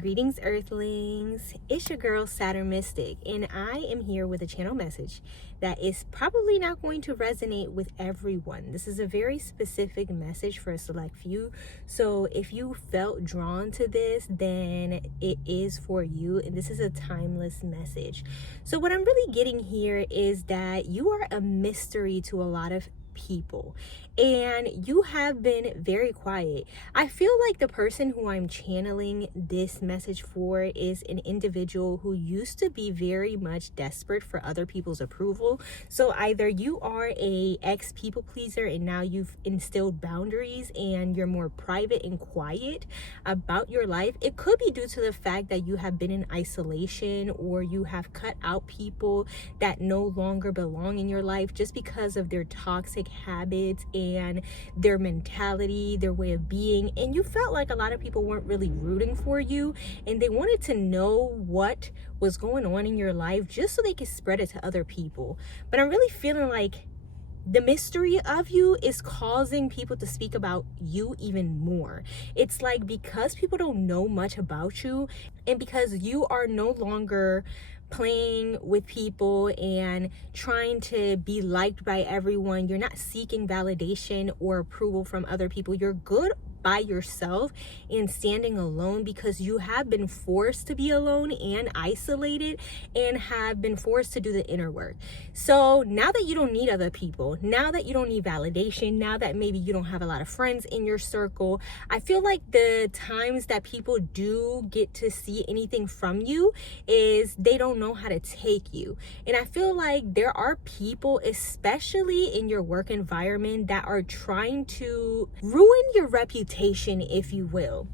Greetings, Earthlings. It's your girl, Saturn Mystic, and I am here with a channel message that is probably not going to resonate with everyone. This is a very specific message for a select few. So if you felt drawn to this, then it is for you, and this is a timeless message. So what I'm really getting here is that you are a mystery to a lot of people, and you have been very quiet. I feel like the person who I'm channeling this message for is an individual who used to be very much desperate for other people's approval. So either you are a ex people pleaser and now you've instilled boundaries and you're more private and quiet about your life. It could be due to the fact that you have been in isolation, or you have cut out people that no longer belong in your life just because of their toxic habits and their mentality, their way of being, and you felt like a lot of people weren't really rooting for you, and they wanted to know what was going on in your life just so they could spread it to other people. But I'm really feeling like the mystery of you is causing people to speak about you even more. It's like, because people don't know much about you, and because you are no longer playing with people and trying to be liked by everyone, you're not seeking validation or approval from other people. You're good by yourself and standing alone because you have been forced to be alone and isolated and have been forced to do the inner work. So now that you don't need other people, now that you don't need validation, now that maybe you don't have a lot of friends in your circle, I feel like the times that people do get to see anything from you is they don't know how to take you. And I feel like there are people, especially in your work environment, that are trying to ruin your reputation, if you will.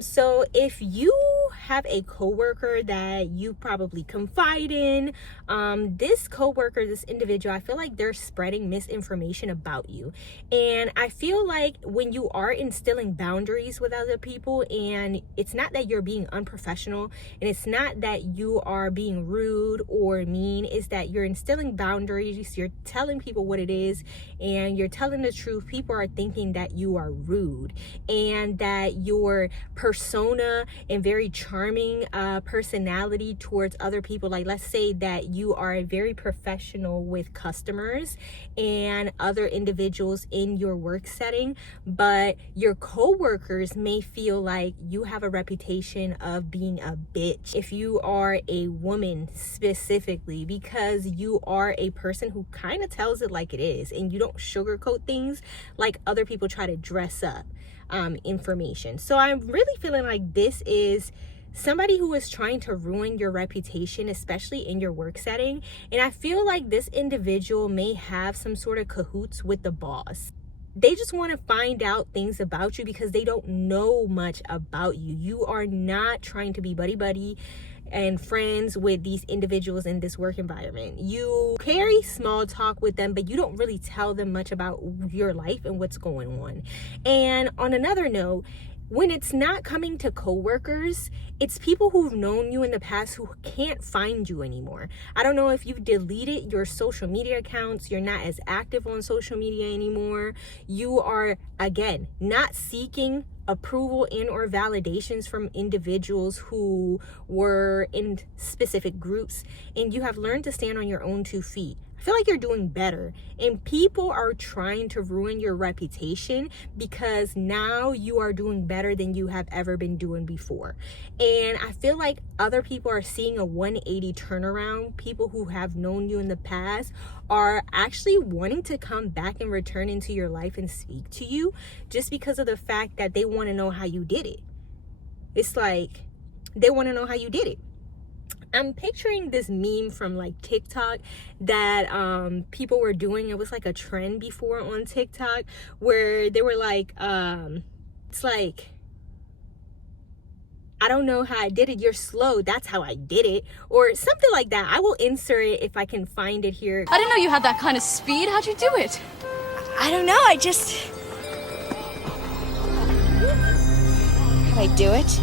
So if you have a coworker that you probably confide in, this coworker, this individual, I feel like they're spreading misinformation about you. And I feel like when you are instilling boundaries with other people, and it's not that you're being unprofessional, and it's not that you are being rude or mean, it's that you're instilling boundaries, you're telling people what it is, and you're telling the truth. People are thinking that you are rude, and that your persona and very charming personality towards other people, like let's say that you are very professional with customers and other individuals in your work setting, but your coworkers may feel like you have a reputation of being a bitch if you are a woman, specifically because you are a person who kind of tells it like it is, and you don't sugarcoat things like other people try to dress up information. So I'm really feeling like this is somebody who is trying to ruin your reputation, especially in your work setting. And I feel like this individual may have some sort of cahoots with the boss. They just want to find out things about you because they don't know much about you. You are not trying to be buddy and friends with these individuals in this work environment. You carry small talk with them, but you don't really tell them much about your life and what's going on. And on another note, when it's not coming to coworkers, it's people who've known you in the past who can't find you anymore. I don't know if you've deleted your social media accounts, you're not as active on social media anymore. You are, again, not seeking approval and or validations from individuals who were in specific groups, and you have learned to stand on your own 2 feet. I feel like you're doing better, and people are trying to ruin your reputation because now you are doing better than you have ever been doing before. And I feel like other people are seeing a 180 turnaround. People who have known you in the past are actually wanting to come back and return into your life and speak to you just because of the fact that they want to know how you did it. It's like they want to know how you did it. I'm picturing this meme from like TikTok that people were doing. It was like a trend before on TikTok where they were like, it's like, I don't know how I did it, you're slow, that's how I did it, or something like that. I will insert it if I can find it here. I didn't know you had that kind of speed. How'd you do it? I don't know, How'd I do it?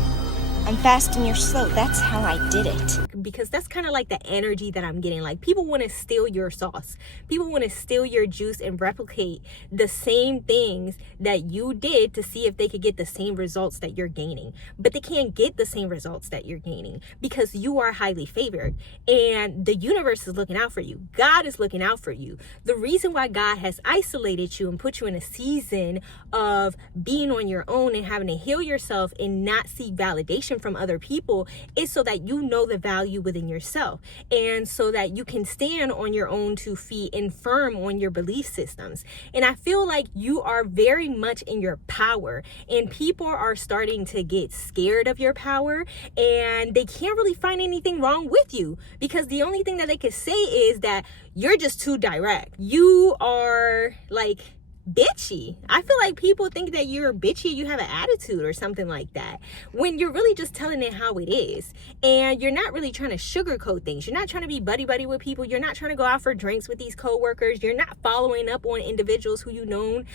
I'm fast and you're slow. That's how I did it. Because that's kind of like the energy that I'm getting. Like, people want to steal your sauce. People want to steal your juice and replicate the same things that you did to see if they could get the same results that you're gaining. But they can't get the same results that you're gaining because you are highly favored. And the universe is looking out for you. God is looking out for you. The reason why God has isolated you and put you in a season of being on your own and having to heal yourself and not seek validation from other people is so that you know the value within yourself, and so that you can stand on your own 2 feet and firm on your belief systems. And I feel like you are very much in your power, and people are starting to get scared of your power, and they can't really find anything wrong with you because the only thing that they could say is that you're just too direct. You are like bitchy. I feel like people think that you're bitchy, you have an attitude or something like that, when you're really just telling it how it is. And you're not really trying to sugarcoat things. You're not trying to be buddy with people. You're not trying to go out for drinks with these coworkers. You're not following up on individuals who you've known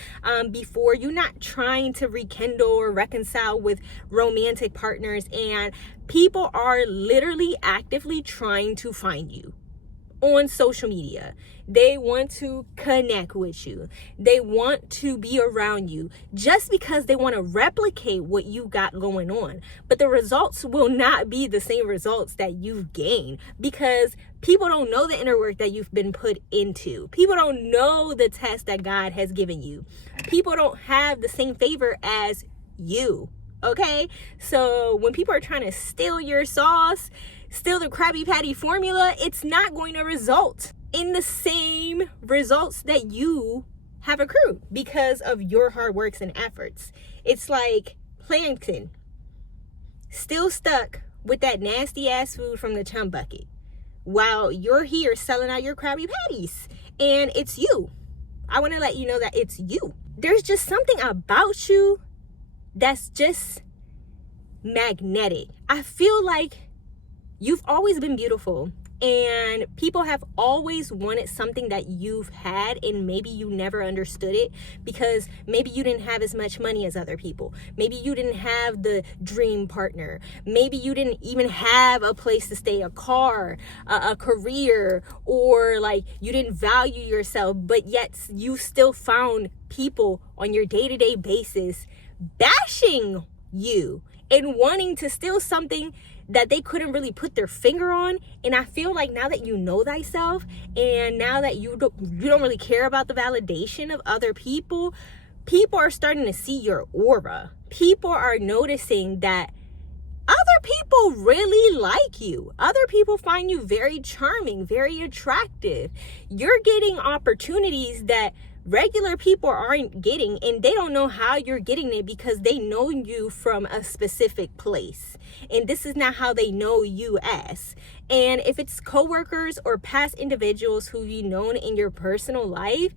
before. You're not trying to rekindle or reconcile with romantic partners. And people are literally actively trying to find you on social media. They want to connect with you. They want to be around you just because they want to replicate what you got going on. But the results will not be the same results that you've gained because people don't know the inner work that you've been put into. People don't know the test that God has given you. People don't have the same favor as you. Okay? So when people are trying to steal your sauce, steal the Krabby Patty formula, it's not going to result in the same results that you have accrued because of your hard works and efforts. It's like plankton still stuck with that nasty ass food from the chum bucket while you're here selling out your Krabby Patties, and it's you. I want to let you know that it's you. There's just something about you that's just magnetic. I feel like you've always been beautiful, and people have always wanted something that you've had, and maybe you never understood it because maybe you didn't have as much money as other people. Maybe you didn't have the dream partner. Maybe you didn't even have a place to stay, a car, a career, or like you didn't value yourself, but yet you still found people on your day-to-day basis bashing you and wanting to steal something that they couldn't really put their finger on. And I feel like now that you know thyself, and now that you don't really care about the validation of other people, people are starting to see your aura. People are noticing that other people really like you. Other people find you very charming, very attractive. You're getting opportunities that regular people aren't getting, and they don't know how you're getting it because they know you from a specific place, and this is not how they know you as. And if it's coworkers or past individuals who you've known in your personal life,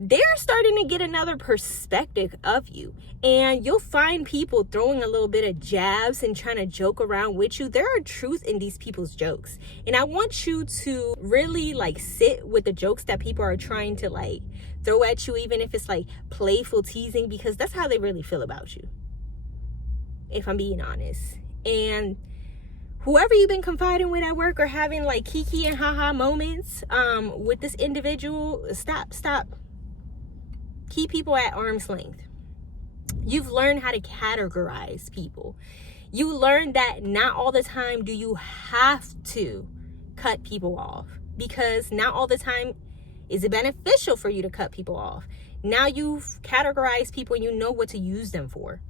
they're starting to get another perspective of you, and you'll find people throwing a little bit of jabs and trying to joke around with you. There are truth in these people's jokes, and I want you to really like sit with the jokes that people are trying to like throw at you, even if it's like playful teasing, because that's how they really feel about you, if I'm being honest. And whoever you've been confiding with at work or having like kiki and haha moments with this individual, stop. Keep people at arm's length. You've learned how to categorize people. You learned that not all the time do you have to cut people off, because not all the time is it beneficial for you to cut people off. Now you've categorized people and you know what to use them for,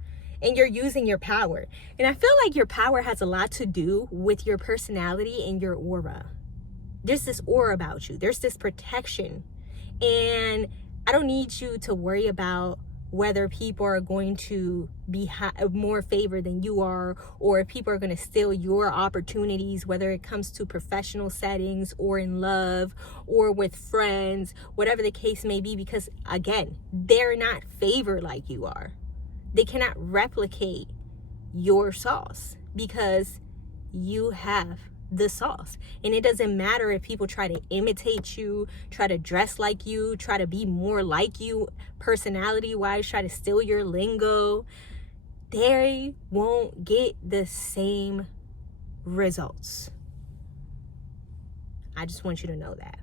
and you're using your power. And I feel like your power has a lot to do with your personality and your aura. There's this aura about you. There's this protection. And I don't need you to worry about whether people are going to be more favored than you are, or if people are going to steal your opportunities, whether it comes to professional settings or in love or with friends, whatever the case may be, because again, they're not favored like you are. They cannot replicate your sauce because you have the sauce. And it doesn't matter if people try to imitate you, try to dress like you, try to be more like you personality wise, try to steal your lingo. they won't get the same results. I just want you to know that.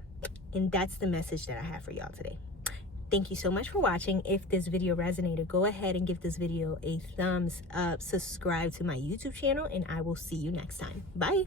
And that's the message that I have for y'all today. Thank you so much for watching. If this video resonated, go ahead and give this video a thumbs up, subscribe to my YouTube channel, and I will see you next time. Bye.